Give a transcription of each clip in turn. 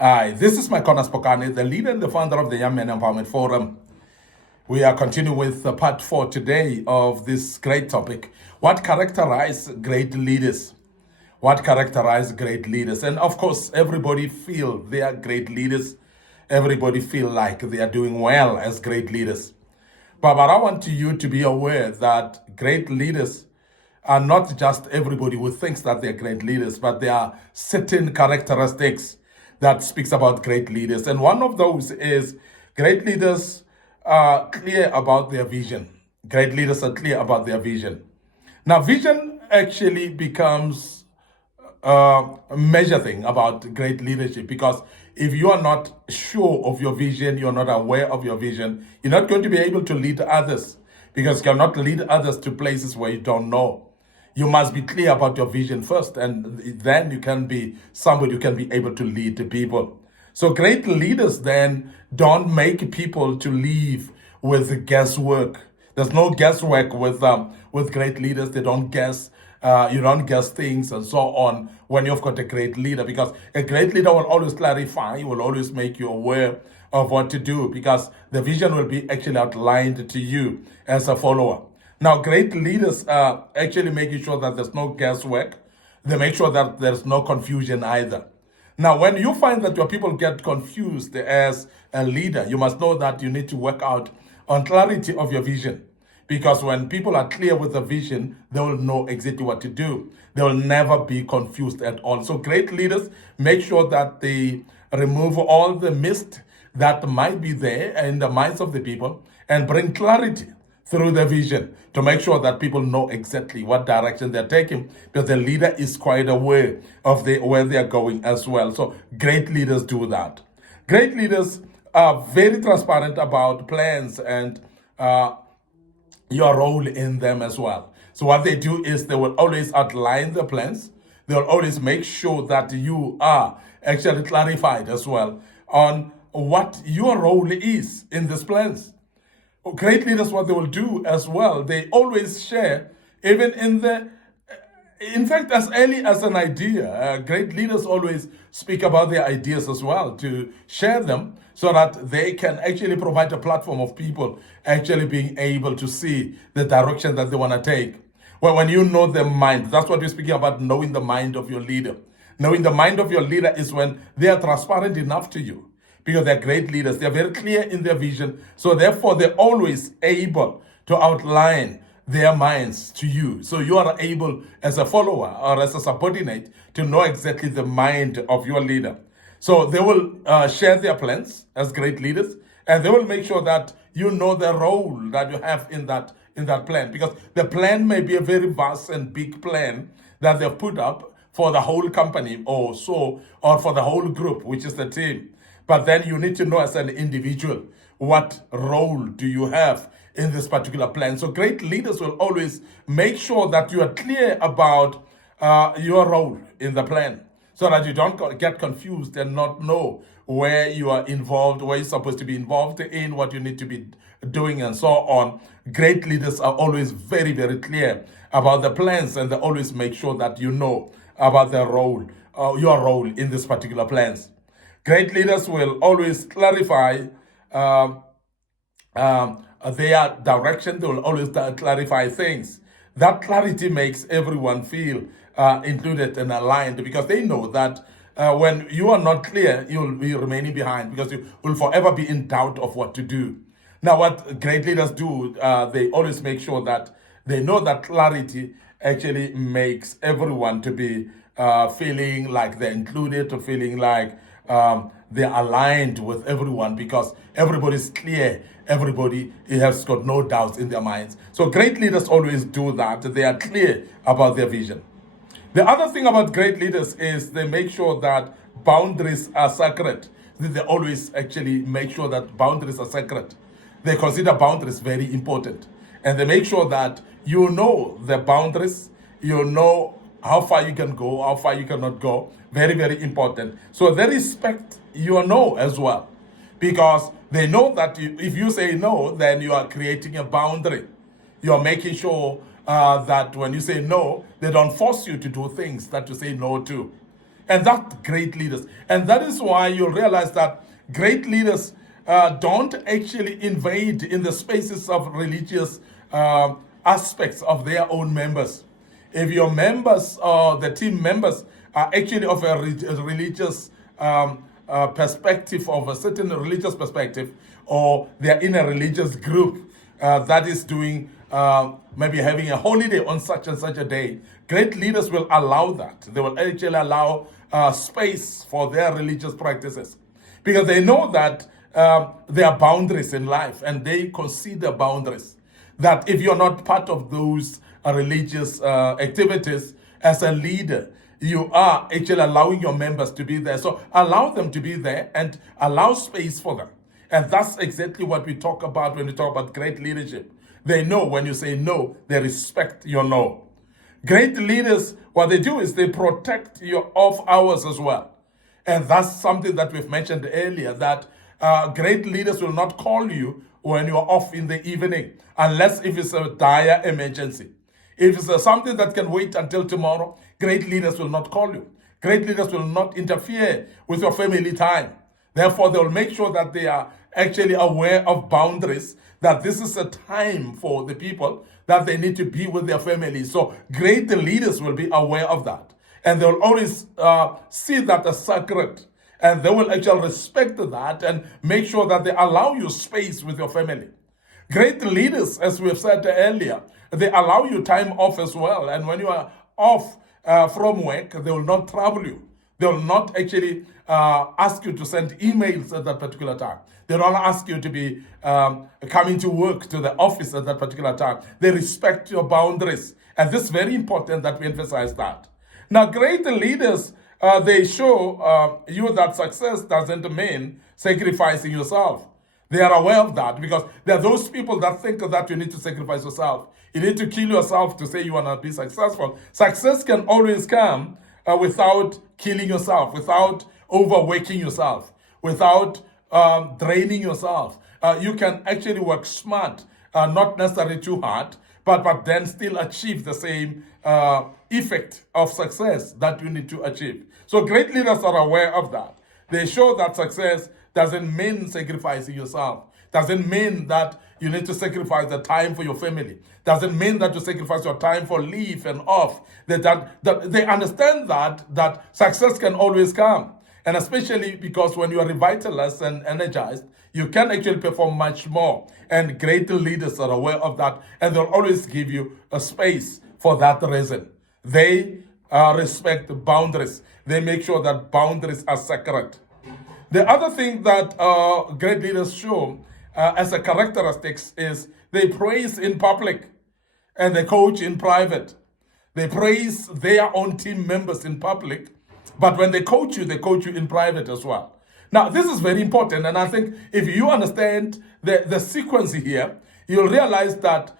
Hi, this is MIcornus Phokane, the leader and the founder of the Young Men Empowerment Forum. We are continuing with part 4 today of this great topic. What characterize great leaders? What characterize great leaders? And of course, everybody feel they are great leaders. Everybody feel like they are doing well as great leaders. But I want you to be aware that great leaders are not just everybody who thinks that they're great leaders, but there are certain characteristics that speaks about great leaders. And one of those is great leaders are clear about their vision. Great leaders are clear about their vision. Now, vision actually becomes a measure thing about great leadership, because if you are not sure of your vision, you're not aware of your vision, you're not going to be able to lead others, because you cannot lead others to places where you don't know. You must be clear about your vision first, and then you can be somebody who can be able to lead the people. So great leaders then don't make people to leave with guesswork. There's no guesswork with great leaders. They don't guess. You don't guess things and so on when you've got a great leader, because a great leader will always clarify, will always make you aware of what to do, because the vision will be actually outlined to you as a follower. Now, great leaders are actually making sure that there's no guesswork. They make sure that there's no confusion either. Now, when you find that your people get confused as a leader, you must know that you need to work out on clarity of your vision. Because when people are clear with the vision, they will know exactly what to do. They will never be confused at all. So great leaders make sure that they remove all the mist that might be there in the minds of the people and bring clarity through the vision to make sure that people know exactly what direction they're taking, because the leader is quite aware of where they're going as well. So great leaders do that. Great leaders are very transparent about plans and your role in them as well. So what they do is they will always outline the plans. They'll always make sure that you are actually clarified as well on what your role is in these plans. Great leaders, what they will do as well, they always share, even in fact, as early as an idea. Great leaders always speak about their ideas as well, to share them so that they can actually provide a platform of people actually being able to see the direction that they want to take. Well, when you know the mind, that's what we're speaking about, knowing the mind of your leader. Knowing the mind of your leader is when they are transparent enough to you, because they're great leaders. They're very clear in their vision. So therefore, they're always able to outline their minds to you. So you are able, as a follower or as a subordinate, to know exactly the mind of your leader. So they will share their plans as great leaders, and they will make sure that you know the role that you have in that plan, because the plan may be a very vast and big plan that they've put up for the whole company or so, or for the whole group, which is the team. But then you need to know as an individual, what role do you have in this particular plan? So great leaders will always make sure that you are clear about your role in the plan, so that you don't get confused and not know where you are involved, where you're supposed to be involved in, what you need to be doing, and so on. Great leaders are always very, very clear about the plans, and they always make sure that you know about their role, your role in this particular plans. Great leaders will always clarify their direction. They will always clarify things. That clarity makes everyone feel included and aligned, because they know that when you are not clear, you will be remaining behind, because you will forever be in doubt of what to do. Now, what great leaders do, they always make sure that they know that clarity actually makes everyone to be feeling like they're included, or feeling like they're aligned with everyone, because everybody's clear. Everybody has got no doubts in their minds. So great leaders always do that. They are clear about their vision. The other thing about great leaders is they make sure that boundaries are sacred. They always actually make sure that boundaries are sacred. They consider boundaries very important. And they make sure that you know the boundaries, you know how far you can go, how far you cannot go. Very, very important. So they respect your no as well, because they know that if you say no, then you are creating a boundary. You are making sure that when you say no, they don't force you to do things that you say no to. And that's great leaders. And that is why you'll realize that great leaders don't actually invade in the spaces of religious aspects of their own members. If your members or the team members are actually of a religious perspective, of a certain religious perspective, or they're in a religious group that is doing maybe having a holiday on such and such a day, great leaders will allow that. They will actually allow space for their religious practices, because they know that there are boundaries in life, and they consider boundaries. That if you're not part of those religious activities as a leader, you are actually allowing your members to be there. So allow them to be there and allow space for them. And that's exactly what we talk about when we talk about great leadership. They know when you say no, they respect your no. Great leaders, what they do is they protect your off hours as well. And that's something that we've mentioned earlier, that great leaders will not call you when you're off in the evening, unless if it's a dire emergency. If it's something that can wait until tomorrow, great leaders will not call you. Great leaders will not interfere with your family time. Therefore, they will make sure that they are actually aware of boundaries, that this is a time for the people that they need to be with their families. So great leaders will be aware of that. And they will always see that as sacred. And they will actually respect that and make sure that they allow you space with your family. Great leaders, as we have said earlier, they allow you time off as well. And when you are off from work, they will not trouble you. They will not actually ask you to send emails at that particular time. They don't ask you to be coming to work, to the office at that particular time. They respect your boundaries. And this is very important that we emphasize that. Now, great leaders, they show you that success doesn't mean sacrificing yourself. They are aware of that, because there are those people that think that you need to sacrifice yourself. You need to kill yourself to say you want to be successful. Success can always come without killing yourself, without overworking yourself, without draining yourself. You can actually work smart, not necessarily too hard, but then still achieve the same effect of success that you need to achieve. So great leaders are aware of that. They show that success doesn't mean sacrificing yourself. Doesn't mean that you need to sacrifice the time for your family. Doesn't mean that you sacrifice your time for leave and off. That they understand that success can always come. And especially because when you are revitalized and energized, you can actually perform much more. And great leaders are aware of that, and they'll always give you a space for that reason. They respect the boundaries. They make sure that boundaries are sacred. The other thing that great leaders show as a characteristics is they praise in public and they coach in private. They praise their own team members in public, but when they coach you in private as well. Now, this is very important, and I think if you understand the sequence here, you'll realize that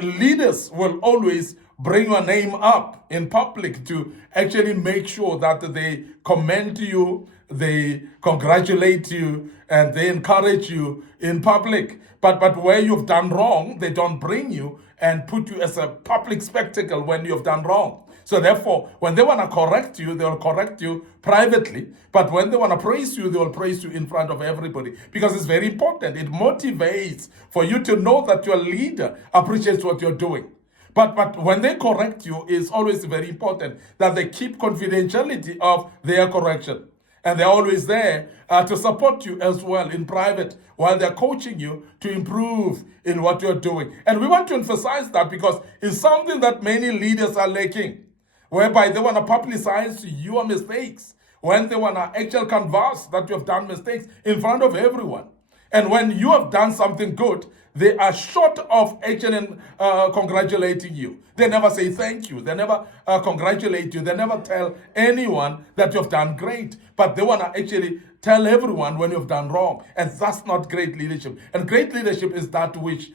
leaders will always bring your name up in public to actually make sure that they commend you, they congratulate you, and they encourage you in public. But where you've done wrong, they don't bring you and put you as a public spectacle when you've done wrong. So therefore, when they want to correct you, they will correct you privately. But when they want to praise you, they will praise you in front of everybody. Because it's very important. It motivates for you to know that your leader appreciates what you're doing. But when they correct you, it's always very important that they keep confidentiality of their correction. And they're always there to support you as well in private while they're coaching you to improve in what you're doing. And we want to emphasize that because it's something that many leaders are lacking, whereby they want to publicize your mistakes, when they want to actually converse that you have done mistakes in front of everyone. And when you have done something good, they are short of actually congratulating you. They never say thank you. They never congratulate you. They never tell anyone that you've done great. But they want to actually tell everyone when you've done wrong. And that's not great leadership. And great leadership is that which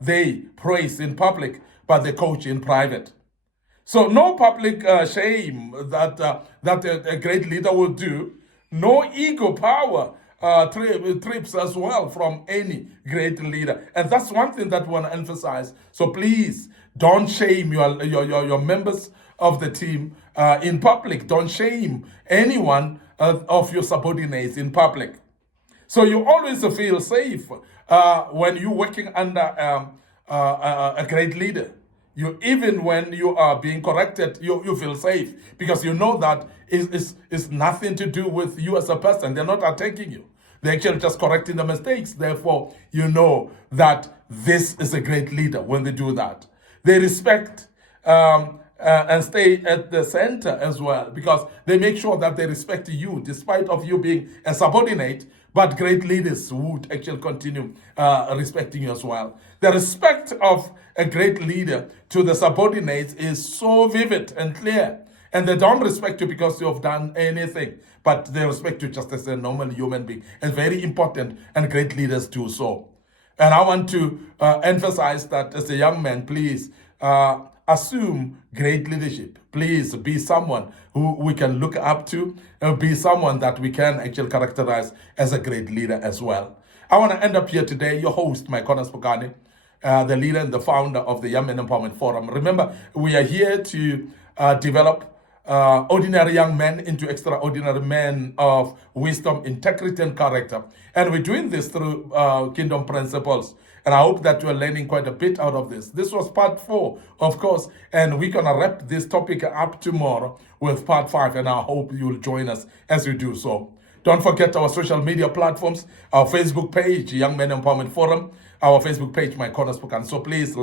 they praise in public, but they coach in private. So no public shame that a great leader will do. No ego power trips as well from any great leader. And that's one thing that we want to emphasize. So please don't shame your members of the team in public. Don't shame anyone of your subordinates in public. So you always feel safe when you're working under a great leader. Even when you are being corrected, you feel safe because you know that it's nothing to do with you as a person. They're not attacking you. They're actually just correcting the mistakes. Therefore, you know that this is a great leader when they do that. They respect and stay at the center as well, because they make sure that they respect you despite of you being a subordinate. But great leaders would actually continue respecting you as well. The respect of a great leader to the subordinates is so vivid and clear. And they don't respect you because you have done anything, but they respect you just as a normal human being. And very important, and great leaders do so. And I want to emphasize that as a young man, please assume great leadership. Please be someone who we can look up to, be someone that we can actually characterize as a great leader as well. I want to end up here today, your host, MIcornus Phokane, the leader and the founder of the Young Men Empowerment Forum. Remember, we are here to develop ordinary young men into extraordinary men of wisdom, integrity, and character. And we're doing this through kingdom principles. And I hope that you're learning quite a bit out of this. This was part 4, of course, and we're going to wrap this topic up tomorrow with part 5, and I hope you'll join us as we do so. Don't forget our social media platforms, our Facebook page, Young Men Empowerment Forum, our Facebook page, MIcornus Phokane. So please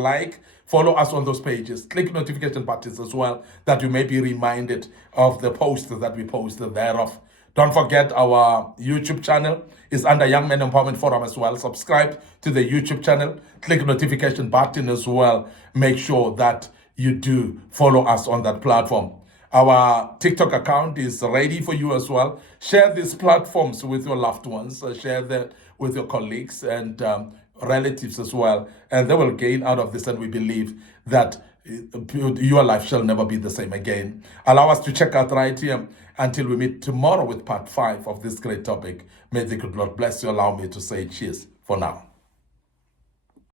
follow us on those pages. Click notification buttons as well, that you may be reminded of the posts that we post thereof. Don't forget our YouTube channel is under Young Men Empowerment Forum as well. Subscribe to the YouTube channel. Click notification button as well. Make sure that you do follow us on that platform. Our TikTok account is ready for you as well. Share these platforms with your loved ones. Share that with your colleagues and relatives as well. And they will gain out of this. And we believe that your life shall never be the same again. Allow us to check out right here until we meet tomorrow with part 5 of this great topic. May the good Lord bless you. Allow me to say cheers for now.